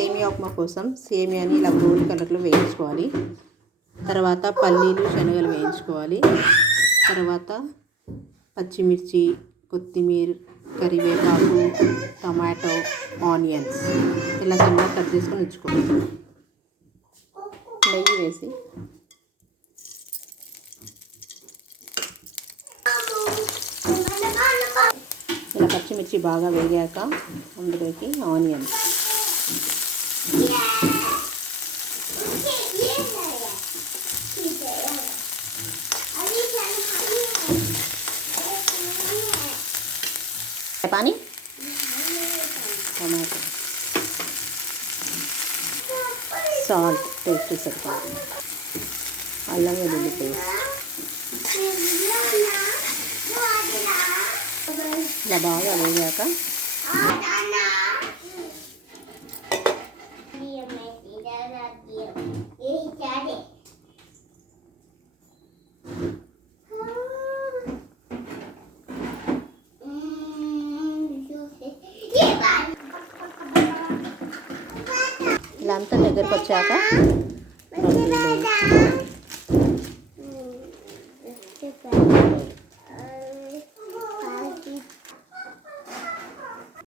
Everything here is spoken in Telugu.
సేమియా ఉప్మా కోసం సేమియాని ఇలా గోల్డ్ కలర్లో వేయించుకోవాలి. తర్వాత పల్లీలు శనగలు వేయించుకోవాలి. తర్వాత పచ్చిమిర్చి, కొత్తిమీర, కరివేపాకు, టమాటో, ఆనియన్స్ ఇలా సన్నగా కట్ చేసుకొని ఉంచుకోవాలి. నెయ్యి వేసి ఇలా పచ్చిమిర్చి బాగా వేగాక అందులోకి onions, pani, tomato, salt taste సరిపోతుంది, అల్లం వెల్లుల్లి పేస్ట్ ఇలా బాగా వేగాక ఇలా అంతా దగ్గరకు వచ్చాక